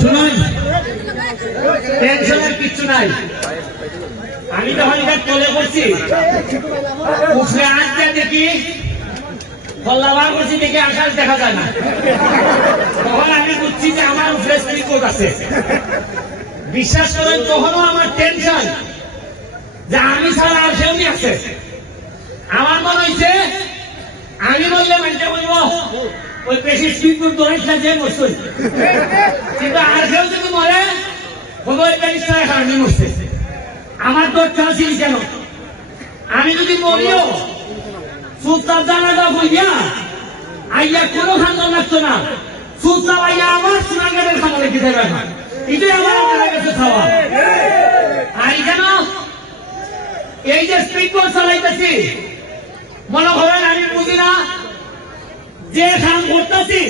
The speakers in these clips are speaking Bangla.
শুনুন, টেনশনের কিচ্ছু নাই। আমি যখন এটা চলে করছি উঠে আসতে দেখি কল্লাবার করছি দেখে আকাশ দেখা যায় না, তখন আমি বুঝছি যে আমার ফ্রেশ রিপোর্ট আছে। বিশ্বাস করেন তখনও আমার টেনশন যে আমি ছাড়া আর কেউ আছে। আমার মনে হয়েছে আমি বললে মানতে বলবো ওই পেশি স্পিড দৌড়াইছে যে মরছে, কিন্তু আর কেউ যদি মরে বলবো ওই প্যারিসটার কারণে মরছে। আমার তো চাষি কেন আমি যদি মরিও সুলতান জানাটা বইয়া আইয়া কোনো খান্দন লাগতো না, সুলতান আইয়া আমার সোনাগারের খানা রেখে দেবে না, এটাই আমার আপনার কাছে খাওয়া। আর কেন এই যে স্পিড বোট চালাইতেছি মনে করেন আমি বুঝি না যে কাম করতেছি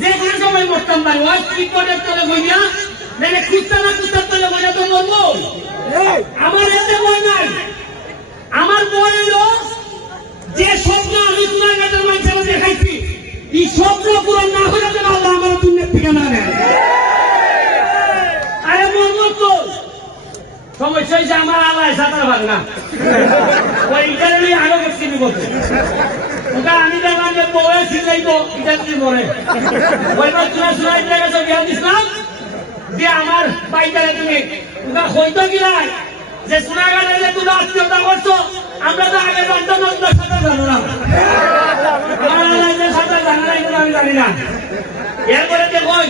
যে কোনো সময় মরতাম পারি, ওই স্পিড বোটের তলে বইয়া মানে খুঁজতে না খুঁজতে তলে বইয়া তো মরবো। আমার এতে ভয় নাই, আমার ভয় হলো যে স্বপ্ন আমি সোনাগারের মানুষেরা দেখাইছি এই স্বপ্ন পূরণ না হলে আল্লাহ আমার দুনিয়ার ঠিকানা নেয়। আরে মরবো তো সমস্যা হয়েছে আমার আল্লাহ সাঁতার পারে না, ওই ইটালি আরো করছি বলছে ওটা আমি দেখলাম যে বউয়ে ছিলাইবো ইটালি মরে ওই চুনা চুনাই জায়গা জ্ঞান দিছিলাম যে আমার বাইকারে তুমি ওটা হইতো কি নাই যে সোনাগাড়ে যে তুমি আত্মীয়তা করছো আমরা তো আগে জানতাম না তোমরা সাঁতার জানো না, আমার আল্লাহ যে সাঁতার জানা না এগুলো আমি জানি না। এরপরে যে কই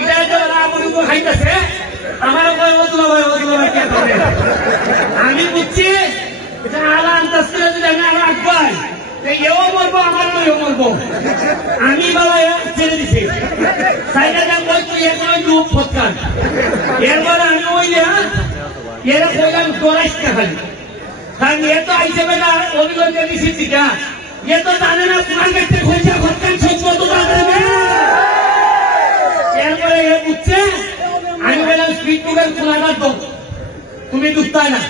ইটালি তো আপনি খাইতেছে আমার আমি বুঝছি আল্লাহ আনতাই এও মরবো আমার নইও মরবো, আমি বাবা ছেড়ে দিছি এরপর আমি ওই এরা কইলাম তোরাইস না খালি, কারণ এ তো আইসে বেলা অভিজ্ঞতা দিছি টিকা এ তো জানে না তোমার কাছে হয়েছে ঘটকান সত্য তো জানবে। এরপরে এ বুঝছে আমি বললাম স্পিড বোটের খোলাটা তো তুমি ডুবতাই না,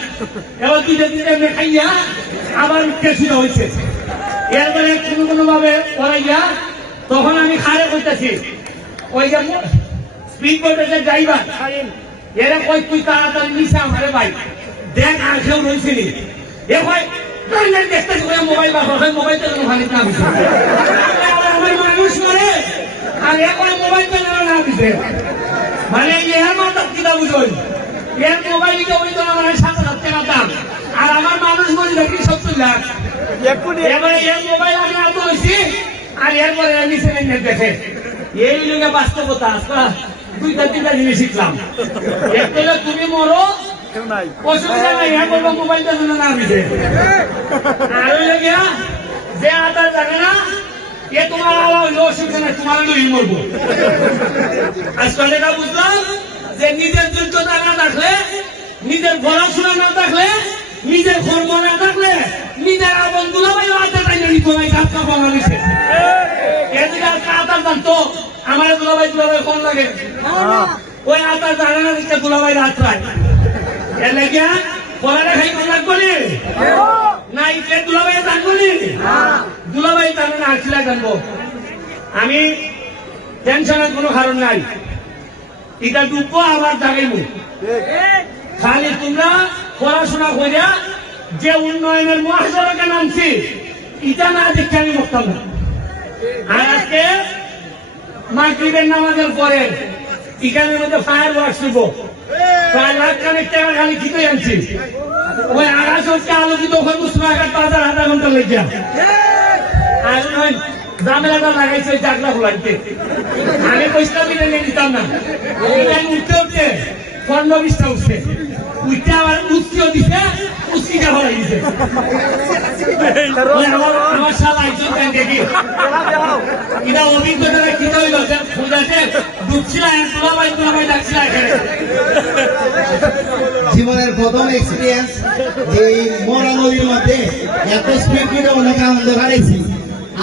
এবার দুটো দিনে খাইয়া আবার উঠতে শুরু হয়েছে। এরপরে কোনো ভাবে পড়াইয়া তখন আমি খারে করতেছি ওই যে স্পিড বোটের যে ড্রাইভার এরা কই তুই তাড়াতাড়ি নিচে আমারে ভাই দেখ আর কেউ রয়েছিলি এ হয় দেখতেছি মোবাইল বা মোবাইল তো ওখানে না আমার মানুষ মানে আর এখন মোবাইল তো না দিছে মানে এর মাথা কিনা বুঝল এর মোবাইল ওই তো আমার 7,000 টাকা দাম আর আমার মানুষ বলি দেখি 70 লাখ। এবারে এর মোবাইল আমি আনতে হয়েছি আর এরপরে নিচে দেখে এই লোকে বাস্তবতা দুইটা তিনটা জিনিস শিখলাম। একটা হলো তুমি মরো অসুবিধা নাই, হ্যাঁ বলবো মোবাইলটা জন্য না দিছে। আর ওই লোকে যে আদার জানে না এ তোমার আলো হইলো অসুবিধা নাই, তোমার লই মরবো। আজকাল এটা বুঝলাম যে নিজের যোগ্যতা না থাকলে, নিজের পড়াশোনা না থাকলে, নিজের কর্ম না থাকলে, নিজের আবন দুলাভাই আদার দুলাভাই কাজটা বলা দিছে। এদিকে আর আদার জানতো আমার দুলাভাই কোন লাগে ওই আদার জানে না দিচ্ছে দুলাভাই রাত রায় এর লেগে পড়ালেখাই কোন লাগবো না ইচ্ছে দুলাভাই জানবো নি দুলাভাই জানে না আসলে জানবো। আমি টেনশনের কোনো কারণ নাই, এটা ডুববো আবার জাগাইবো। খালি তোমরা পড়াশোনা করিয়া যে উন্নয়নের মহাসড়কে নামছি এটা না দেখে আমি বলতাম না। আর আজকে মাগরিবের নামাজের পরে এখানের মধ্যে ফায়ার ওয়ার্কস দিব প্রায় লাখ খানিক টাকা খালি খিতে আনছি ওই আড়াইশোকে আলোকিত ওখানে সোনাঘাট বাজার আধা ঘন্টা লেগে আর জামেলাটা লাগাইছে ওই জাগলা খোলাইতে আমি পয়সা মিলে নিয়ে দিতাম না। উঠতে উঠতে 15-20টা উঠছে উঠতে আবার উঠতেও দিছে উচিটা হয়ে দিছে আমার সাল একজন দেখি এটা অভিজ্ঞতা কি হইল খুঁজাতে ডুবছিল তোলাবাই তোলাবাই ডাকছিল এখানে জীবনের প্রথম এক্সপিরিয়েন্স এই মরা নদীর মধ্যে এত স্পিড করে অনেক আনন্দ হারাইছি।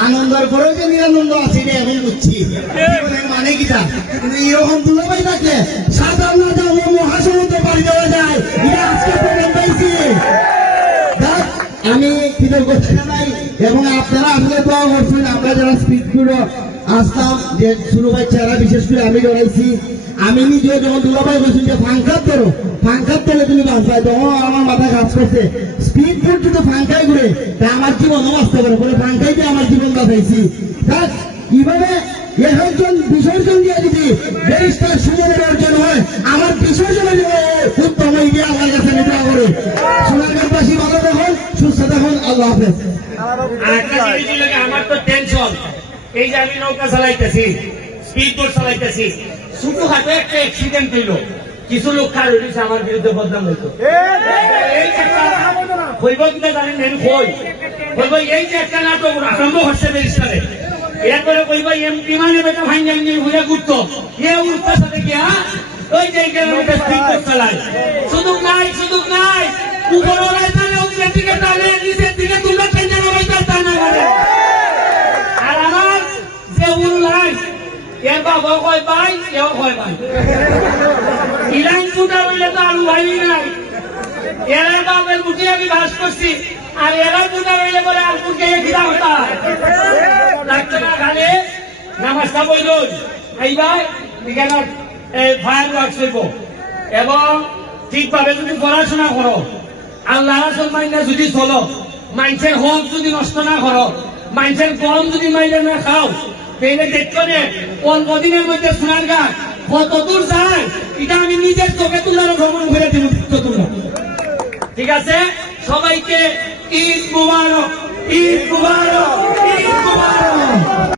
আনন্দের পরেও যে নিরানন্দ আছে এটা এখন বুঝছি মানে কিটা, কিন্তু এরকম দুলাভাই থাকলে সাধারণ মহাসমুদ্র পাড়ি দেওয়া যায় এটা আজকে প্রমাণ পাইছি। আমি কৃতজ্ঞতা জানাই এবং আপনারা আসলে দোয়া করছেন। আমরা যারা স্পিড করে আসলাম যে শুরু ভাই চেহারা বিশেষ করে আমি জড়াইছি। আমি নিজেও যখন দুলাভাই বলছি যে ফাঙ্কার ধরো, ফাঙ্কার ধরে তুমি বাঁচাই, তখন আমার মাথা কাজ করছে স্পিড বোট যদি ফাঙ্কাই ঘুরে তা আমার জীবনও বাঁচতে পারে, বলে ফাঙ্কাই দিয়ে আমার জীবন বাঁচাইছি। কিভাবে একজন বিসর্জন দিয়ে যদি ব্যারিস্টার সুযোগের অর্জন হয়, আমার বিসর্জনের উত্তম ইয়ে আমার কাছে নিতে হবে। সোনারগাঁওবাসী ভালো থাকুন, সুস্থ থাকুন, আল্লাহ হাফেজ। আরেকটা জিনিস হলো কি, আমার তো টেনশন, এই যে আমি নৌকা চালাইতেছি, স্পিড বোট চালাইতেছি, ছোটখাটো একটা অ্যাক্সিডেন্ট হইলো, কিছু লোক খার হইছে আমার বিরুদ্ধে বদনাম হইতো। এই যে একটা হইব কিনা জানেন, আমি হইব এই যে একটা নাটক আরম্ভ হচ্ছে ব্যারিস্টারে, এরপরে কইব এমপি মানে বেটা ভাই জানি ঘুরে ঘুরতো, এ উল্টা সাথে গিয়া ওই যে স্পিড বোট চালায়। সুযোগ নাই, সুযোগ নাই, উপরে টানে, উপরের দিকে টানে, নিচের দিকে তোমরা টেনে টানা করে। আর আমার যে উল্লাস, এর বাবা কয় ভাই, এও কয় ভাই, ইলাইন ফুটা হইলে তো আলু ভাই নাই, এরা বাপের মুখে আমি ভাস করছি, আর এরা ফুটা হইলে বলে আলুকে খিদা হতা ডাক্তার খালে নামাজটা বইল এইবার এখানে ফায়ার ওয়ার্কস হইব, এবং ঠিকভাবে যদি পড়াশোনা করো, আল্লাহ রাসূল মাইনা যদি চলো, মানুষের হক যদি নষ্ট না করো, মানুষের গরম যদি মাইলে না খাও, তাহলে দেখছো যে অল্প দিনের মধ্যে সোনারগাঁ কত দূর যায়, এটা আমি নিজের চোখে তুলার ভ্রমণ করে দিব। ঠিক আছে, সবাইকে ঈদ মুবারক, ঈদ মুবারক, ঈদ মুবারক।